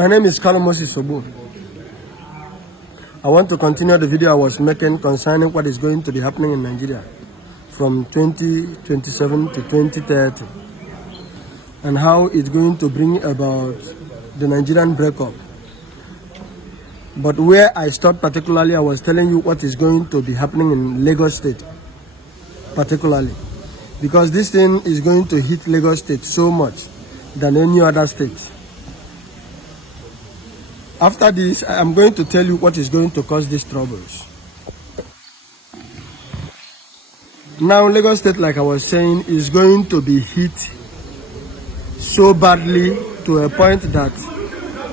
My name is Carlo Moses Sobu. I want to continue the video I was making concerning what is going to be happening in Nigeria from 2027 to 2030 and how it's going to bring about the Nigerian breakup. But where I stopped particularly, I was telling you what is going to be happening in Lagos State particularly, because this thing is going to hit Lagos State so much than any other state. After this, I am going to tell you what is going to cause these troubles. Now, Lagos State, like I was saying, is going to be hit so badly to a point that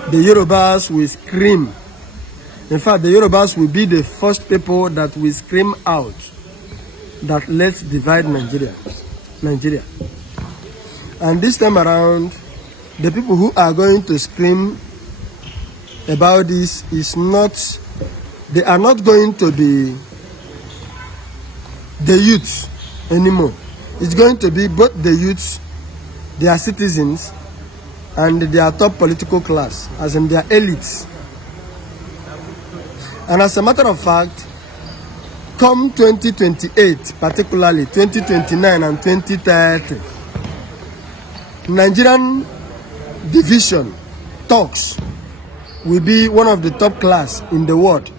the Yorubas will scream. In fact, the Yorubas will be the first people that will scream out that let's divide Nigeria. And this time around, the people who are going to scream about this is not, they are not going to be the youth anymore. It's going to be both the youths, their citizens, and their top political class, as in their elites. And as a matter of fact, come 2028, particularly 2029 and 2030, Nigerian division talks will be one of the top class in the world.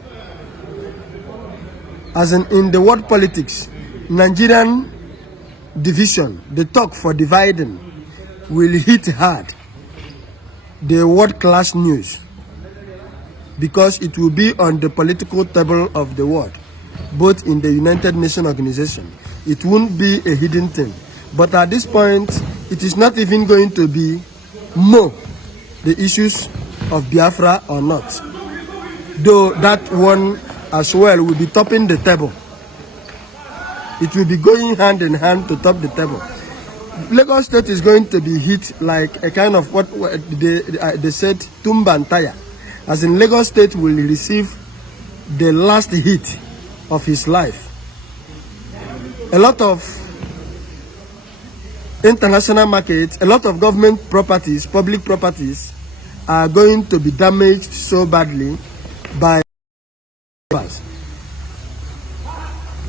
As in the world politics, Nigerian division, the talk for dividing, will hit hard the world class news, because it will be on the political table of the world, both in the United Nations organization. It won't be a hidden thing. But at this point, it is not even going to be more the issues of Biafra or not, though that one as well will be topping the table. It will be going hand in hand to top the table. Lagos State is going to be hit like a kind of what they said, Tumbu and Taya, as in Lagos State will receive the last hit of his life. A lot of international markets, a lot of government properties, public properties, are going to be damaged so badly by us.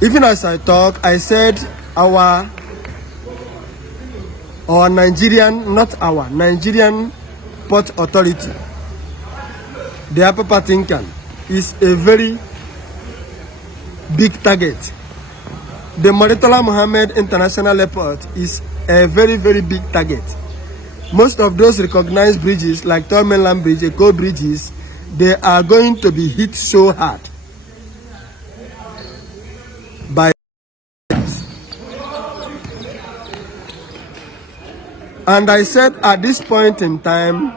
Even as I talk, I said our Nigerian, not our, Nigerian Port Authority, the Upper Patinkan, is a very big target. The Murtala Mohammed International Airport is a very, very big target. Most of those recognized bridges, like Third Mainland Bridge, Eco bridges, they are going to be hit so hard by this. And I said at this point in time,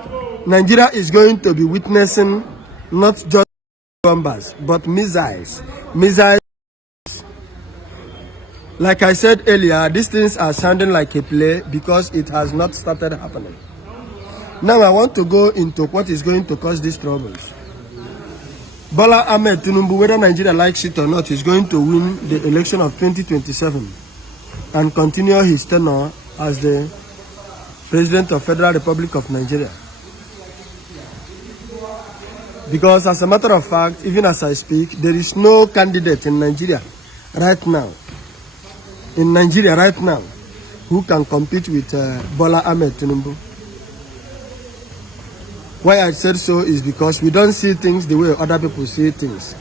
Nigeria is going to be witnessing not just bombers, but missiles. Like I said earlier, these things are sounding like a play because it has not started happening. Now I want to go into what is going to cause these troubles. Bola Ahmed Tinubu, whether Nigeria likes it or not, is going to win the election of 2027 and continue his tenure as the President of Federal Republic of Nigeria. Because as a matter of fact, even as I speak, there is no candidate in Nigeria right now, who can compete with Bola Ahmed Tinubu. Why I said so is because we don't see things the way other people see things.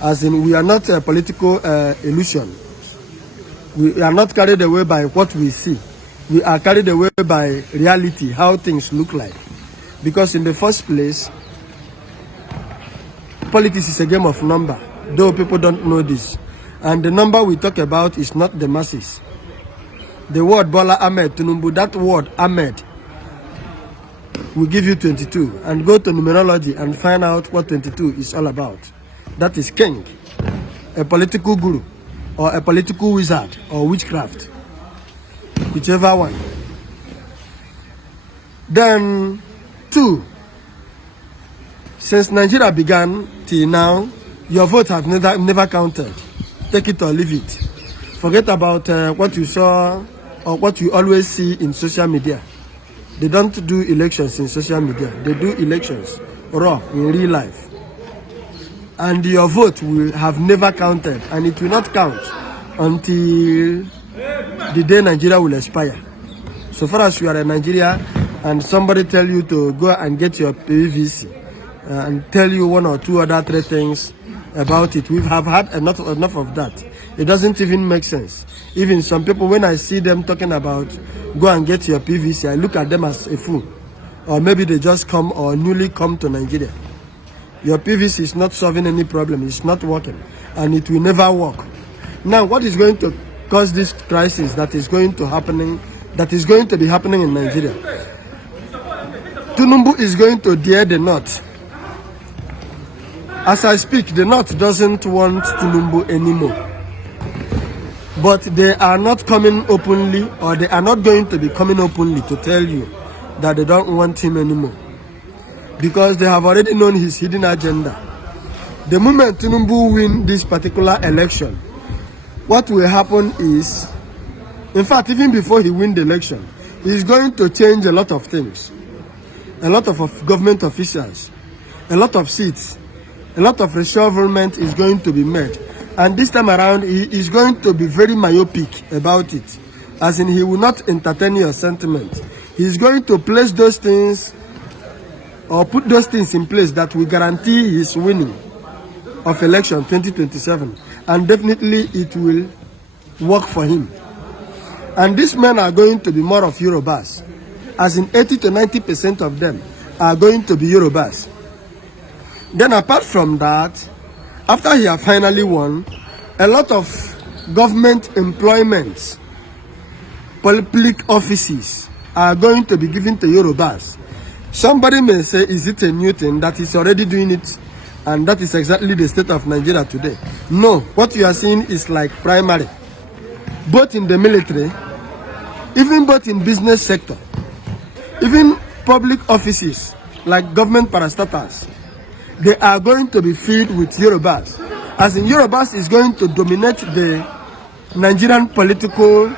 As in, we are not a political illusion. We are not carried away by what we see. We are carried away by reality, how things look like. Because in the first place, politics is a game of number, though people don't know this. And the number we talk about is not the masses. The word Bola Ahmed Tinubu, that word Ahmed, will give you 22. And go to numerology and find out what 22 is all about. That is king, a political guru, or a political wizard, or witchcraft, whichever one. Then 2, since Nigeria began till now, your votes have never counted. Take it or leave it. Forget about what you saw or what you always see in social media. They don't do elections in social media. They do elections raw in real life. And your vote will have never counted, and it will not count until the day Nigeria will expire. So far as you are in Nigeria and somebody tell you to go and get your PVC and tell you one or two other three things about it, we have had enough of that. It doesn't even make sense. Even some people, when I see them talking about go and get your PVC, I look at them as a fool. Or maybe they just come or newly come to Nigeria. Your PVC is not solving any problem. It's not working. And it will never work. Now, what is going to cause this crisis that is going to be happening in Nigeria? Tumbu is going to dare the North. As I speak, the North doesn't want Tumbu anymore. But they are not coming openly, or they are not going to be coming openly to tell you that they don't want him anymore. Because they have already known his hidden agenda. The moment Tumbu win this particular election, what will happen is, in fact, even before he win the election, he's going to change a lot of things. A lot of government officials, a lot of seats, a lot of reshufflement is going to be made. And this time around, he is going to be very myopic about it. As in, he will not entertain your sentiment. He is going to place those things, or put those things in place that will guarantee his winning of election 2027. And definitely it will work for him. And these men are going to be more of Yorubas. As in 80 to 90% of them are going to be Yorubas. Then apart from that, after he has finally won, a lot of government employments, public offices are going to be given to Yorubas. Somebody may say, is it a new thing? That is already doing it, and that is exactly the state of Nigeria today. No, what you are seeing is like primary, both in the military, even both in business sector, even public offices like government parastatals. They are going to be filled with Yorubas. As in, Yorubas is going to dominate the Nigerian political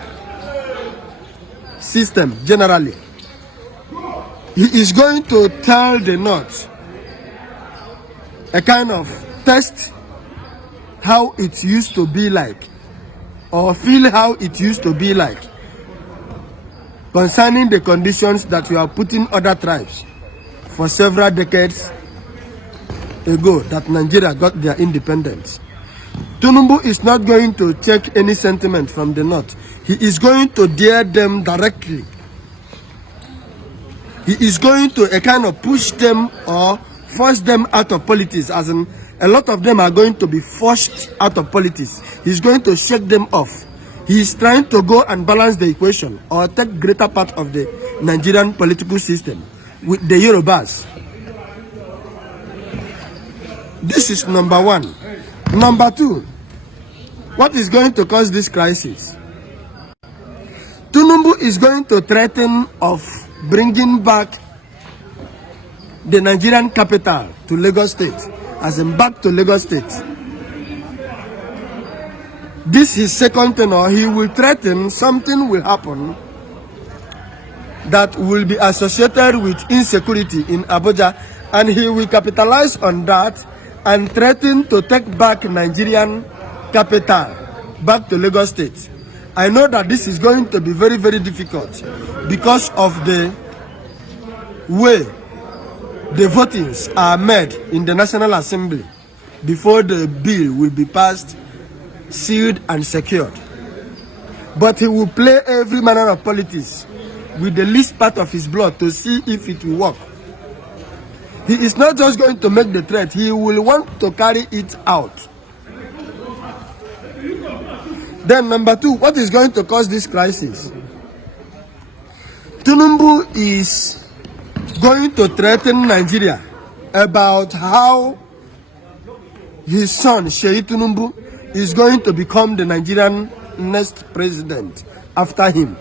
system generally. He is going to tell the North a kind of test how it used to be like, or feel how it used to be like, concerning the conditions that we are putting other tribes for several decades ago that Nigeria got their independence. Tumbu is not going to check any sentiment from the North. He is going to dare them directly. He is going to a kind of push them or force them out of politics, as in a lot of them are going to be forced out of politics. He's going to shake them off. He is trying to go and balance the equation or take greater part of the Nigerian political system with the Yorubas. This is number one. Number two, what is going to cause this crisis? Tumbu is going to threaten of bringing back the Nigerian capital to Lagos State, as in back to Lagos State. This is second tenor. He will threaten something will happen that will be associated with insecurity in Abuja, and he will capitalize on that and threaten to take back Nigerian capital back to Lagos State. I know that this is going to be very, very difficult because of the way the votings are made in the National Assembly before the bill will be passed, sealed and secured. But he will play every manner of politics with the least part of his blood to see if it will work. He is not just going to make the threat, he will want to carry it out. Then number two, what is going to cause this crisis? Tumbu is going to threaten Nigeria about how his son, Sheyi Tumbu, is going to become the Nigerian next president after him.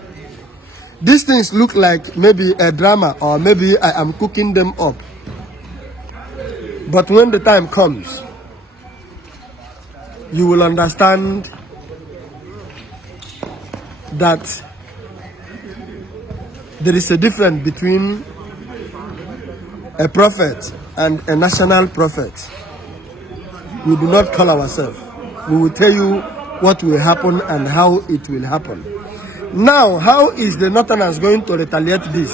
These things look like maybe a drama, or maybe I am cooking them up. But when the time comes, you will understand there is a difference between a prophet and a national prophet. We do not call ourselves. We will tell you what will happen and how it will happen. Now, how is the Northerners going to retaliate this?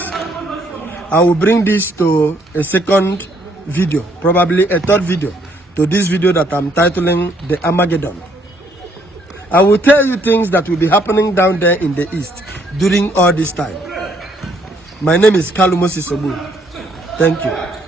I will bring this to a second video, probably a third video, to this video that I'm titling The Armageddon. I will tell you things that will be happening down there in the east during all this time. My name is Kalu Moses Obu. Thank you.